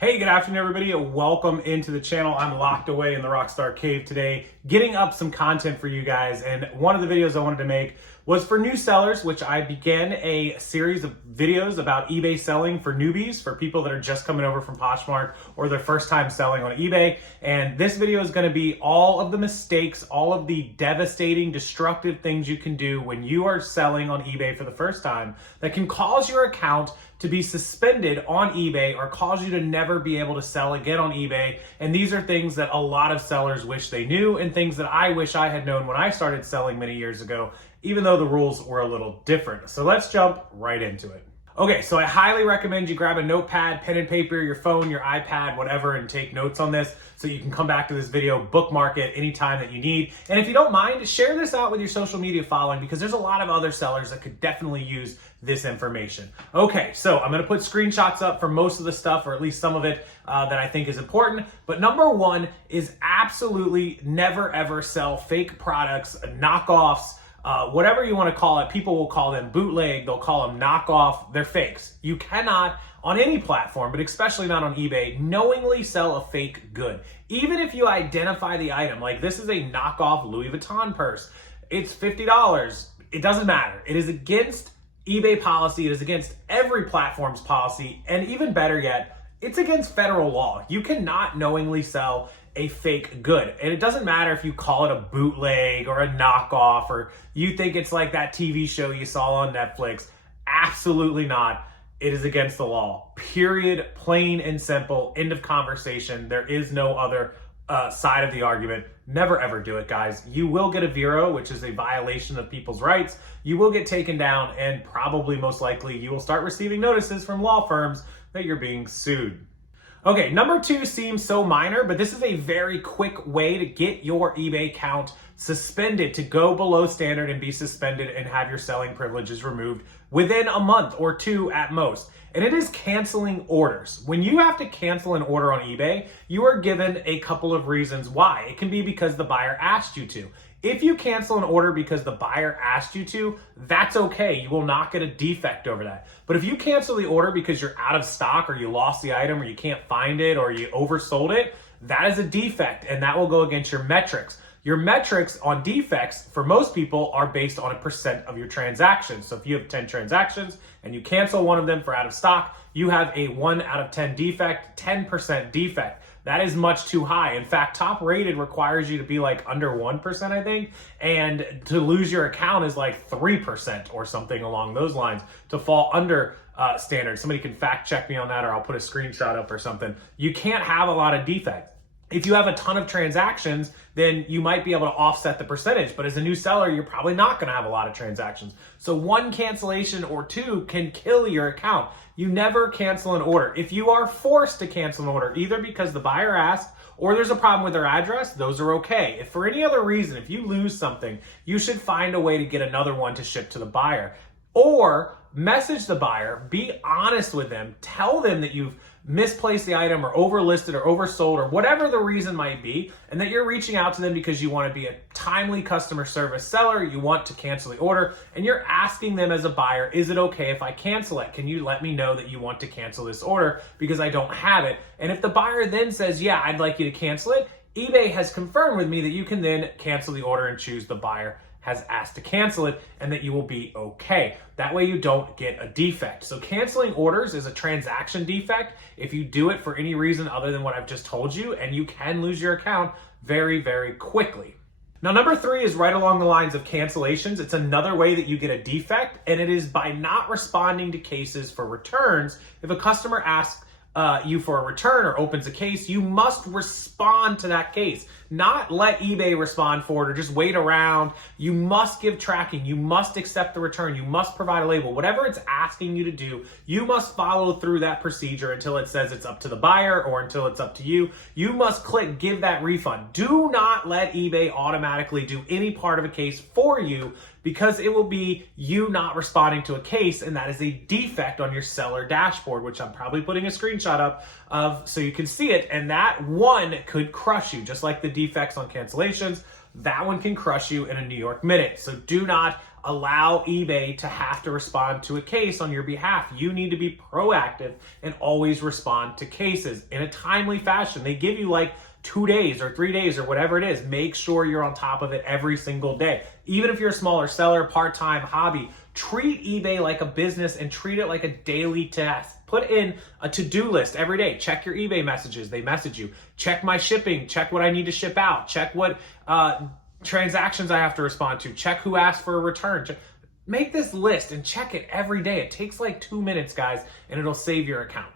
Hey, good afternoon, everybody. Welcome into the channel. I'm locked away in the Rockstar Cave today, getting up some content for you guys. And one of the videos I wanted to make was for new sellers, which I began a series of videos about eBay selling for newbies, for people that are just coming over from Poshmark or their first time selling on eBay. And this video is going to be all of the mistakes, all of the devastating, destructive things you can do when you are selling on eBay for the first time that can cause your account to be suspended on eBay or cause you to never be able to sell again on eBay. And these are things that a lot of sellers wish they knew and things that I wish I had known when I started selling many years ago, even though the rules were a little different. So let's jump right into it. Okay, so I highly recommend you grab a notepad, pen and paper, your phone, your iPad, whatever, and take notes on this so you can come back to this video, bookmark it anytime that you need. And if you don't mind, share this out with your social media following because there's a lot of other sellers that could definitely use this information. Okay, so I'm gonna put screenshots up for most of the stuff, or at least some of it that I think is important. But number one is absolutely never ever sell fake products, knockoffs, whatever you want to call it. People will call them bootleg, they'll call them knockoff, they're fakes. You cannot, on any platform, but especially not on eBay, knowingly sell a fake good. Even if you identify the item, like this is a knockoff Louis Vuitton purse, it's $50, it doesn't matter. It is against eBay policy, it is against every platform's policy, and even better yet, it's against federal law. You cannot knowingly sell a fake good. And it doesn't matter if you call it a bootleg or a knockoff or you think it's like that TV show you saw on Netflix. Absolutely not. It is against the law. Period. Plain and simple. End of conversation. There is no other side of the argument. Never ever do it, guys. You will get a Vero, which is a violation of people's rights. You will get taken down, and probably most likely you will start receiving notices from law firms that you're being sued. Okay, number two seems so minor, but this is a very quick way to get your eBay account suspended, to go below standard and be suspended and have your selling privileges removed within a month or two at most. And it is canceling orders. When you have to cancel an order on eBay, you are given a couple of reasons why. It can be because the buyer asked you to. If you cancel an order because the buyer asked you to, that's okay. You will not get a defect over that. But if you cancel the order because you're out of stock or you lost the item or you can't find it or you oversold it, that is a defect and that will go against your metrics. Your metrics on defects for most people are based on a percent of your transactions. So if you have 10 transactions and you cancel one of them for out of stock, you have a 1 out of 10 defect, 10% defect. That is much too high. In fact, top rated requires you to be like under 1%, I think. And to lose your account is like 3% or something along those lines to fall under standard. Somebody can fact check me on that, or I'll put a screenshot up or something. You can't have a lot of defect. If you have a ton of transactions, then you might be able to offset the percentage. But as a new seller, you're probably not going to have a lot of transactions. So one cancellation or two can kill your account. You never cancel an order. If you are forced to cancel an order, either because the buyer asked or there's a problem with their address, those are okay. If for any other reason, if you lose something, you should find a way to get another one to ship to the buyer. Or message the buyer, be honest with them, tell them that you've misplaced the item or overlisted or oversold or whatever the reason might be, and that you're reaching out to them because you want to be a timely customer service seller, you want to cancel the order, and you're asking them as a buyer, is it okay if I cancel it? Can you let me know that you want to cancel this order because I don't have it? And if the buyer then says, yeah, I'd like you to cancel it, eBay has confirmed with me that you can then cancel the order and choose the buyer has asked to cancel it and that you will be okay. That way you don't get a defect. So canceling orders is a transaction defect if you do it for any reason other than what I've just told you, and you can lose your account very, very quickly. Now, number three is right along the lines of cancellations. It's another way that you get a defect, and it is by not responding to cases for returns. If a customer asks you for a return or opens a case, you must respond to that case. Not let eBay respond for it or just wait around. You must give tracking. You must accept the return. You must provide a label. Whatever it's asking you to do, you must follow through that procedure until it says it's up to the buyer or until it's up to you. You must click give that refund. Do not let eBay automatically do any part of a case for you, because it will be you not responding to a case, and that is a defect on your seller dashboard, which I'm probably putting a screenshot up of so you can see it, and that one could crush you, just like the defects on cancellations. That one can crush you in a New York minute. So do not allow eBay to have to respond to a case on your behalf. You need to be proactive and always respond to cases in a timely fashion. They give you like 2 days or 3 days or whatever it is. Make sure you're on top of it every single day. Even if you're a smaller seller, part-time, hobby, treat eBay like a business and treat it like a daily task. Put in a to-do list every day. Check your eBay messages. They message you. Check my shipping. Check what I need to ship out. Check what transactions I have to respond to. Check who asked for a return. Make this list and check it every day. It takes like 2 minutes, guys, and it'll save your account.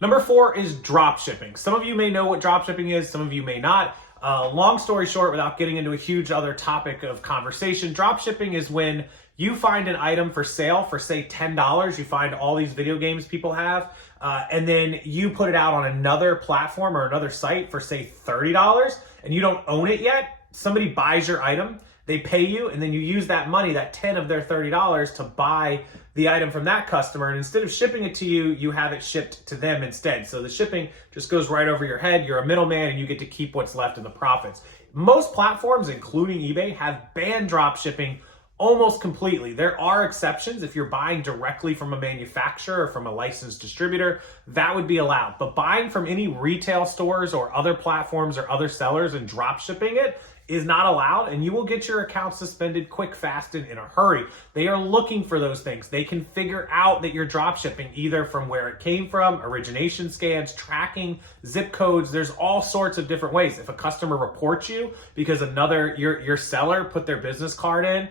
Number 4 is drop shipping. Some of you may know what drop shipping is, some of you may not. Long story short, without getting into a huge other topic of conversation, drop shipping is when you find an item for sale for, say, $10. You find all these video games people have, and then you put it out on another platform or another site for, say, $30, and you don't own it yet. Somebody buys your item, they pay you, and then you use that money, that 10 of their $30, to buy the item from that customer. And instead of shipping it to you, you have it shipped to them instead. So the shipping just goes right over your head. You're a middleman and you get to keep what's left in the profits. Most platforms, including eBay, have banned drop shipping almost completely. There are exceptions. If you're buying directly from a manufacturer or from a licensed distributor, that would be allowed. But buying from any retail stores or other platforms or other sellers and drop shipping it is not allowed, and you will get your account suspended quick, fast, and in a hurry. They are looking for those things. They can figure out that you're drop shipping either from where it came from, origination scans, tracking, zip codes. There's all sorts of different ways. If a customer reports you because your seller put their business card in,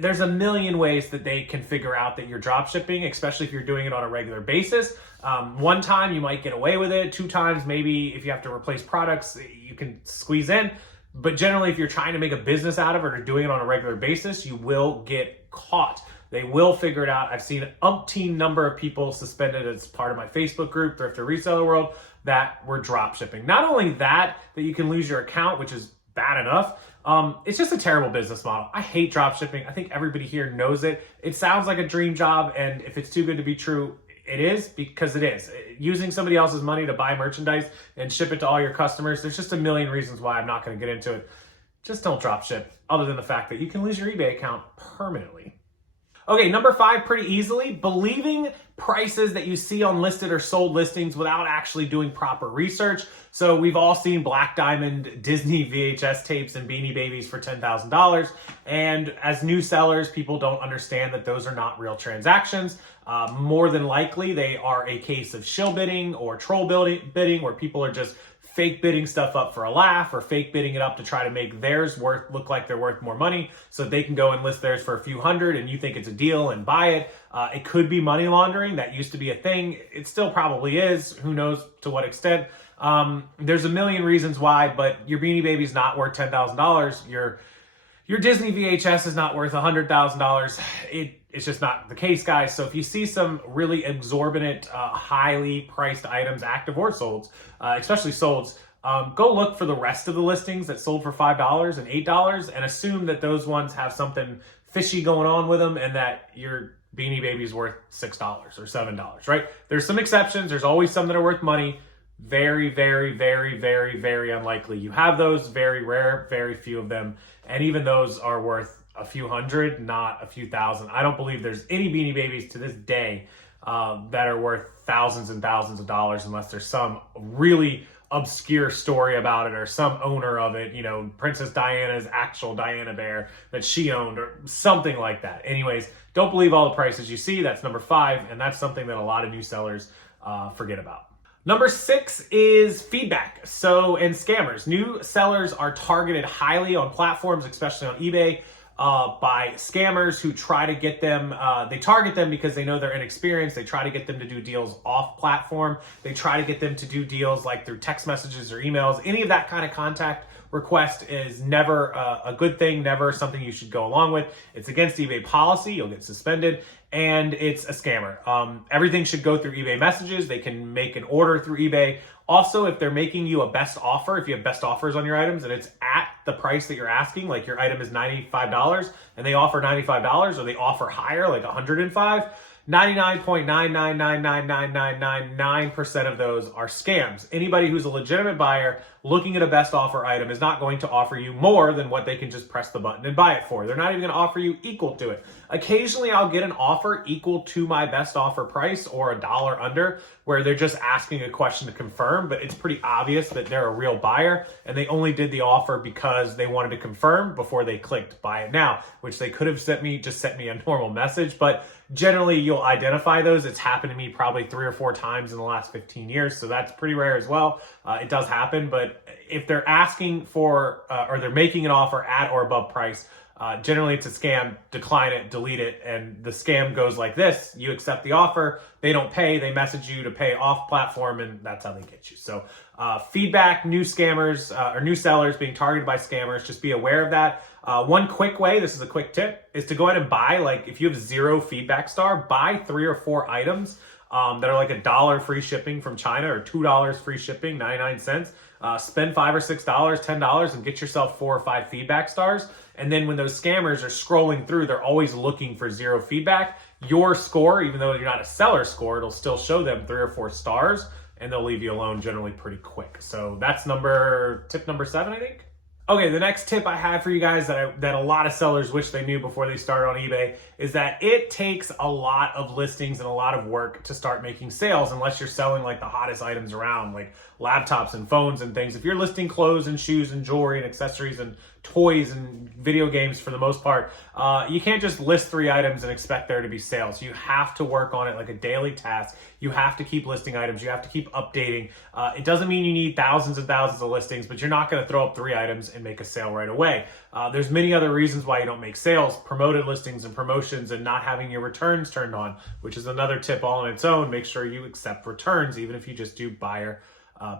there's a million ways that they can figure out that you're drop shipping, especially if you're doing it on a regular basis. One time you might get away with it. 2 times, maybe if you have to replace products, you can squeeze in. But generally, if you're trying to make a business out of it or doing it on a regular basis, you will get caught. They will figure it out. I've seen an umpteen number of people suspended as part of my Facebook group, Thrifter Reseller World, that were drop shipping. Not only that you can lose your account, which is bad enough, it's just a terrible business model. I hate drop shipping. I think everybody here knows it. It sounds like a dream job, and if it's too good to be true, it is, because it is. Using somebody else's money to buy merchandise and ship it to all your customers, there's just a million reasons why I'm not going to get into it. Just don't drop ship, other than the fact that you can lose your eBay account permanently. Okay, number 5, pretty easily, believing prices that you see on listed or sold listings without actually doing proper research. So we've all seen Black Diamond Disney VHS tapes and Beanie Babies for $10,000. And as new sellers, people don't understand that those are not real transactions. More than likely, they are a case of shill bidding or troll bidding, where people are just fake bidding stuff up for a laugh, or fake bidding it up to try to make theirs look like they're worth more money so they can go and list theirs for a few hundred and you think it's a deal and buy it. It could be money laundering. That used to be a thing. It still probably is. Who knows to what extent. There's a million reasons why, but your Beanie Baby's not worth $10,000. Your Disney VHS is not worth $100,000. It's just not the case, guys. So if you see some really exorbitant, highly priced items, active or solds, especially solds, go look for the rest of the listings that sold for $5 and $8 and assume that those ones have something fishy going on with them and that your Beanie Baby's worth $6 or $7, right? There's some exceptions. There's always some that are worth money. Very, very, very, very, very unlikely you have those. Very rare, very few of them. And even those are worth a few hundred, not a few thousand. I don't believe there's any Beanie Babies to this day that are worth thousands and thousands of dollars unless there's some really obscure story about it or some owner of it, Princess Diana's actual Diana bear that she owned or something like that. Anyways, don't believe all the prices you see. That's number 5, and that's something that a lot of new sellers forget about. Number 6 is feedback. And scammers. New sellers are targeted highly on platforms, especially on eBay, by scammers who try to get them, they target them because they know they're inexperienced. They try to get them to do deals off platform. They try to get them to do deals like through text messages or emails. Any of that kind of contact request is never a good thing, never something you should go along with. It's against eBay policy. You'll get suspended, and it's a scammer. Everything should go through eBay messages. They can make an order through eBay. Also, if they're making you a best offer, if you have best offers on your items and it's at the price that you're asking, like your item is $95 and they offer $95, or they offer higher, like $105, 99.9999999% of those are scams. Anybody who's a legitimate buyer looking at a best offer item is not going to offer you more than what they can just press the button and buy it for. They're not even going to offer you equal to it. Occasionally I'll get an offer equal to my best offer price or a dollar under, where they're just asking a question to confirm, but it's pretty obvious that they're a real buyer and they only did the offer because they wanted to confirm before they clicked buy it now, which they could have sent me a normal message. But generally you'll identify those. It's happened to me probably 3 or 4 times in the last 15 years. So that's pretty rare as well. It does happen, but if they're asking for, or they're making an offer at or above price, generally it's a scam. Decline it, delete it, and the scam goes like this. You accept the offer, they don't pay, they message you to pay off platform, and that's how they get you. So feedback, new scammers or new sellers being targeted by scammers, just be aware of that. One quick way, this is a quick tip, is to go ahead and buy, like if you have 0 feedback star, buy 3 or 4 items that are like $1 free shipping from China or $2 free shipping, 99 cents. Spend $5 or $6, $10 and get yourself 4 or 5 feedback stars. And then when those scammers are scrolling through, they're always looking for 0 feedback. Your score, even though you're not a seller score, it'll still show them 3 or 4 stars and they'll leave you alone generally pretty quick. So that's tip number 7, I think. Okay, the next tip I have for you guys that a lot of sellers wish they knew before they started on eBay is that it takes a lot of listings and a lot of work to start making sales unless you're selling like the hottest items around, like laptops and phones and things. If you're listing clothes and shoes and jewelry and accessories and toys and video games for the most part, you can't just list 3 items and expect there to be sales. You have to work on it like a daily task. You have to keep listing items. You have to keep updating. It doesn't mean you need thousands and thousands of listings, but you're not going to throw up 3 items and make a sale right away. There's many other reasons why you don't make sales: promoted listings and promotions, and not having your returns turned on, which is another tip all on its own. Make sure you accept returns, even if you just do buyer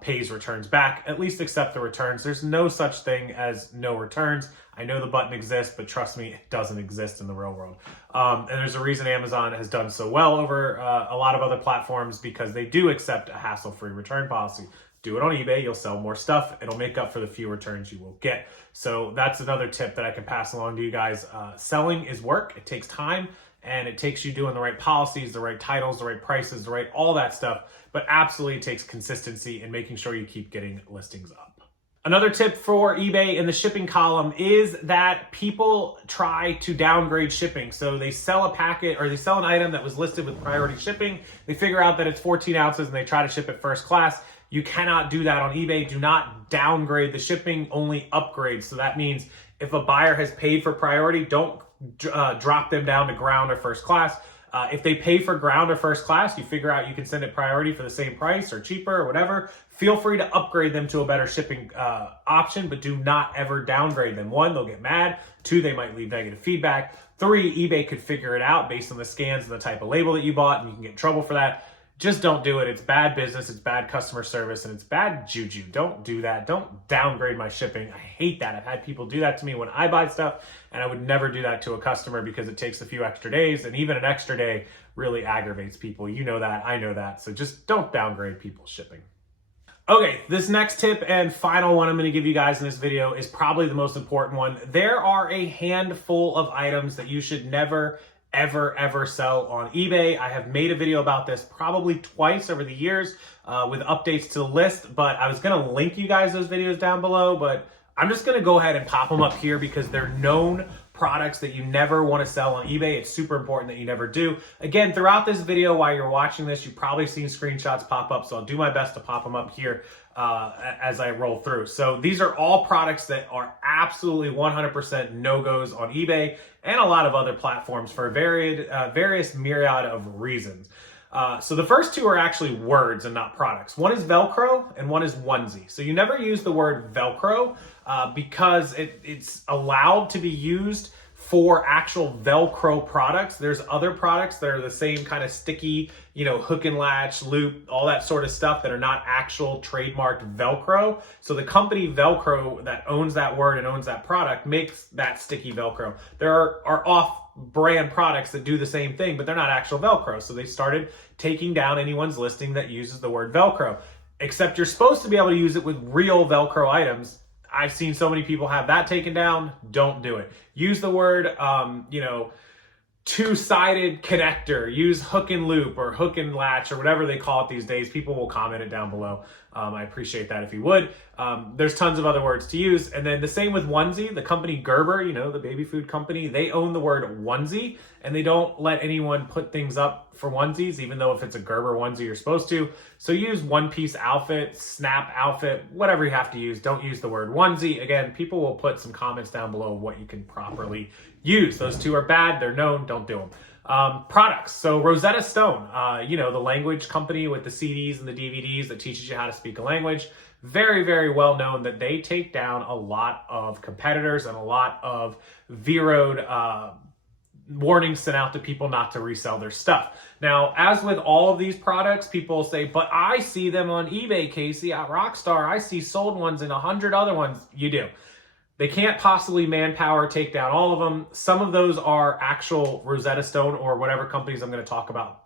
pays returns back. At least accept the returns. There's no such thing as no returns. I know the button exists, but trust me, it doesn't exist in the real world. And there's a reason Amazon has done so well over a lot of other platforms, because they do accept a hassle-free return policy. Do it on eBay, you'll sell more stuff. It'll make up for the few returns you will get. So that's another tip that I can pass along to you guys. Selling is work. It takes time, and it takes you doing the right policies, the right titles, the right prices, all that stuff. But absolutely it takes consistency and making sure you keep getting listings up. Another tip for eBay in the shipping column is that people try to downgrade shipping. So they sell a packet, or they sell an item that was listed with priority shipping. They figure out that it's 14 ounces and they try to ship it first class. You cannot do that on eBay. Do not downgrade the shipping, only upgrade. So that means if a buyer has paid for priority, don't drop them down to ground or first class. If they pay for ground or first class, you figure out you can send it priority for the same price or cheaper or whatever, feel free to upgrade them to a better shipping option, but do not ever downgrade them. 1, they'll get mad. 2, they might leave negative feedback. 3, eBay could figure it out based on the scans and the type of label that you bought, and you can get in trouble for that. Just don't do it. It's bad business, it's bad customer service, and it's bad juju. Don't do that. Don't downgrade my shipping. I hate that. I've had people do that to me when I buy stuff, and I would never do that to a customer because it takes a few extra days, and even an extra day really aggravates people. You know that, I know that. So just don't downgrade people's shipping. Okay, this next tip and final one I'm going to give you guys in this video is probably the most important one. There are a handful of items that you should never ever sell on eBay. I have made a video about this probably twice over the years with updates to the list, but I was gonna link you guys those videos down below, but I'm just gonna go ahead and pop them up here because they're known products that you never want to sell on eBay. It's super important that you never do. Again, throughout this video, while you're watching this, you've probably seen screenshots pop up, so I'll do my best to pop them up here as I roll through. So these are all products that are absolutely 100% no-goes on eBay and a lot of other platforms for various myriad of reasons. So the first 2 are actually words and not products. One is Velcro and one is onesie. So you never use the word Velcro because it's allowed to be used for actual Velcro products. There's other products that are the same kind of sticky, hook and latch, loop, all that sort of stuff that are not actual trademarked Velcro. So the company Velcro that owns that word and owns that product makes that sticky Velcro. There are off-brand products that do the same thing, but they're not actual Velcro. So they started taking down anyone's listing that uses the word Velcro. Except you're supposed to be able to use it with real Velcro items. I've seen so many people have that taken down. Don't do it. Use the word, two-sided connector, use hook and loop or hook and latch or whatever they call it these days. People will comment it down below. I appreciate that if you would. There's tons of other words to use. And then the same with onesie. The company Gerber, you know, the baby food company, they own the word onesie, and they don't let anyone put things up for onesies, even though if it's a Gerber onesie, you're supposed to. So use one-piece outfit, snap outfit, whatever you have to use. Don't use the word onesie. Again, people will put some comments down below what you can properly use. Those two are bad. They're known. Don't do them. Products. So Rosetta Stone, you know, the language company with the CDs and the DVDs that teaches you how to speak a language. Very, very well known that they take down a lot of competitors and a lot of Vero'd warnings sent out to people not to resell their stuff. Now, as with all of these products, people say, but I see them on eBay, Casey, at Rockstar. I see sold ones and 100 other ones. You do. They can't possibly manpower take down all of them. Some of those are actual Rosetta Stone or whatever companies I'm going to talk about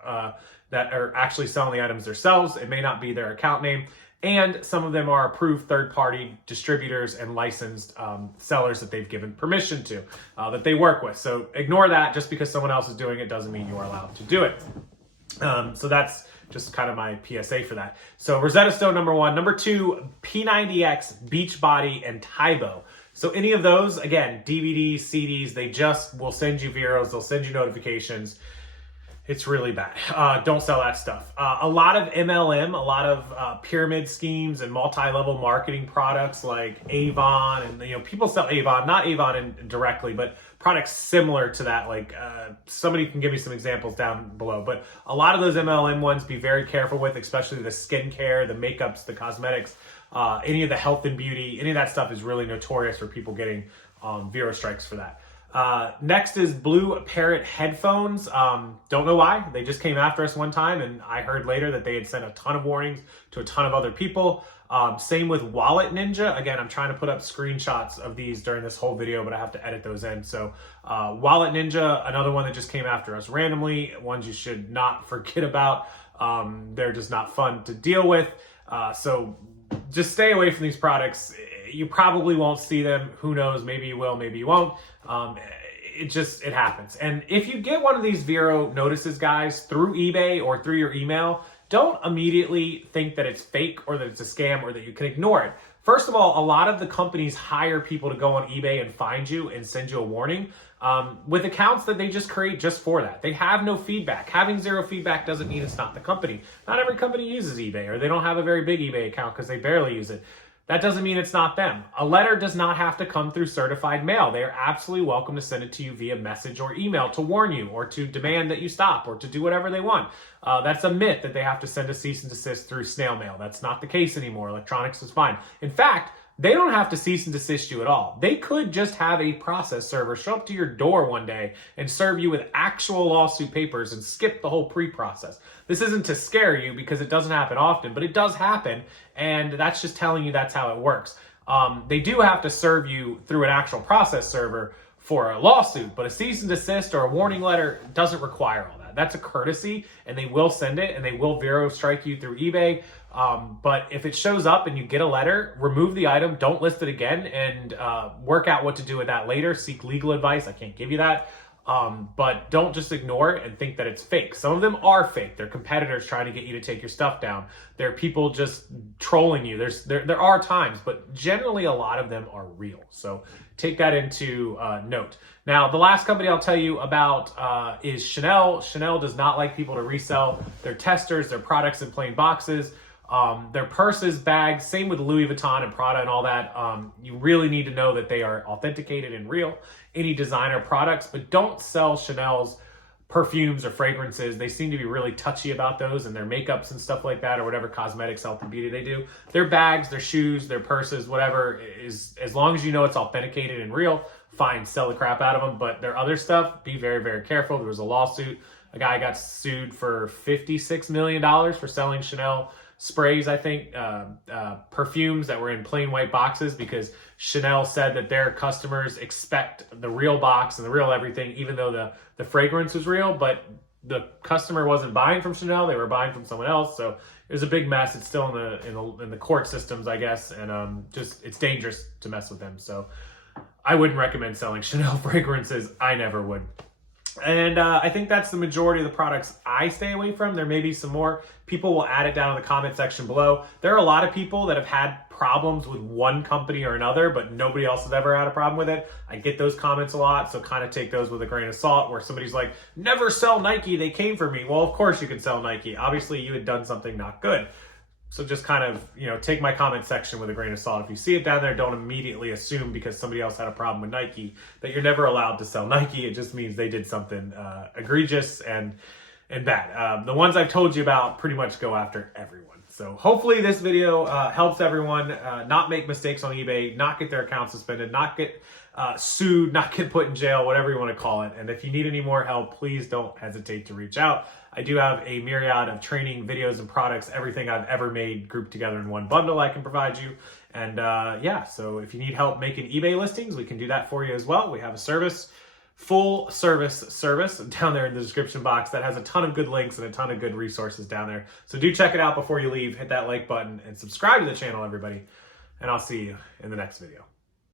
that are actually selling the items themselves. It may not be their account name. And some of them are approved third-party distributors and licensed sellers that they've given permission to, that they work with. So ignore that. Just because someone else is doing it doesn't mean you are allowed to do it. So that's just kind of my PSA for that. So Rosetta Stone, number one. Number two, P90X, Beachbody, and Tybo. So any of those, again, DVDs, CDs, they just will send you Veros. They'll send you notifications. It's really bad. Don't sell that stuff. A lot of MLM, a lot of pyramid schemes and multi-level marketing products like Avon, and you know, people sell Avon, not Avon directly, but products similar to that. Like somebody can give me some examples down below. But a lot of those MLM ones, be very careful with, especially the skincare, the makeups, the cosmetics, any of the health and beauty. Any of that stuff is really notorious for people getting Vero strikes for that. Next is Blue Parrot headphones. Don't know why. They just came after us one time, and I heard later that they had sent a ton of warnings to a ton of other people. Same with Wallet Ninja. Again, I'm trying to put up screenshots of these during this whole video, but I have to edit those in. So Wallet Ninja, another one that just came after us randomly, ones you should not forget about. They're just not fun to deal with. So just stay away from these products. You probably won't see them. Who knows? Maybe you will, maybe you won't. It happens. And if you get one of these Vero Notices, guys, through eBay or through your email, don't immediately think that it's fake or that it's a scam or that you can ignore it. First of all, a lot of the companies hire people to go on eBay and find you and send you a warning with accounts that they just create just for that. They have no feedback. Having zero feedback doesn't mean it's not the company. Not every company uses eBay, or they don't have a very big eBay account because they barely use it. That doesn't mean it's not them. A letter does not have to come through certified mail. They are absolutely welcome to send it to you via message or email to warn you or to demand that you stop or to do whatever they want. That's a myth that they have to send a cease and desist through snail mail. That's not the case anymore. Electronics is fine. In fact, they don't have to cease and desist you at all. They could just have a process server show up to your door one day and serve you with actual lawsuit papers and skip the whole pre-process. This isn't to scare you because it doesn't happen often, but it does happen, and that's just telling you that's how it works. They do have to serve you through an actual process server for a lawsuit, but a cease and desist or a warning letter doesn't require all that. That's a courtesy, and they will send it, and they will Vero strike you through eBay. But if it shows up and you get a letter, remove the item, don't list it again, and work out what to do with that later. Seek legal advice. I can't give you that. But don't just ignore it and think that it's fake. Some of them are fake. They're competitors trying to get you to take your stuff down. They're people just trolling you. There are times, but generally a lot of them are real. So take that into note. Now, the last company I'll tell you about is Chanel. Chanel does not like people to resell their testers, their products in plain boxes. Their purses, bags, same with Louis Vuitton and Prada and all that. You really need to know that they are authenticated and real. Any designer products, but don't sell Chanel's perfumes or fragrances. They seem to be really touchy about those and their makeups and stuff like that, or whatever cosmetics, health and beauty they do. Their bags, their shoes, their purses, whatever, is as long as you know it's authenticated and real, fine, sell the crap out of them. But their other stuff, be very, very careful. There was a lawsuit. A guy got sued for $56 million for selling Chanel sprays, I think, perfumes that were in plain white boxes, because Chanel said that their customers expect the real box and the real everything, even though the fragrance was real, but the customer wasn't buying from Chanel, they were buying from someone else. So it was a big mess. It's still in the court systems, I guess, and just it's dangerous to mess with them. So I wouldn't recommend selling Chanel fragrances. I never would. And I think that's the majority of the products I stay away from. There may be some more. People will add it down in the comment section below. There are a lot of people that have had problems with one company or another, but nobody else has ever had a problem with it. I get those comments a lot, so kind of take those with a grain of salt, where somebody's like, never sell Nike, they came for me. Well, of course you can sell Nike. Obviously you had done something not good. So just kind of, take my comment section with a grain of salt. If you see it down there, don't immediately assume because somebody else had a problem with Nike that you're never allowed to sell Nike. It just means they did something egregious and bad. The ones I've told you about pretty much go after everyone. So hopefully this video helps everyone not make mistakes on eBay, not get their account suspended, not get sued, not get put in jail, whatever you want to call it. And if you need any more help, please don't hesitate to reach out. I do have a myriad of training videos and products, everything I've ever made grouped together in one bundle I can provide you. And yeah, so if you need help making eBay listings, we can do that for you as well. We have a service, full service down there in the description box that has a ton of good links and a ton of good resources down there. So do check it out before you leave. Hit that like button and subscribe to the channel, everybody. And I'll see you in the next video.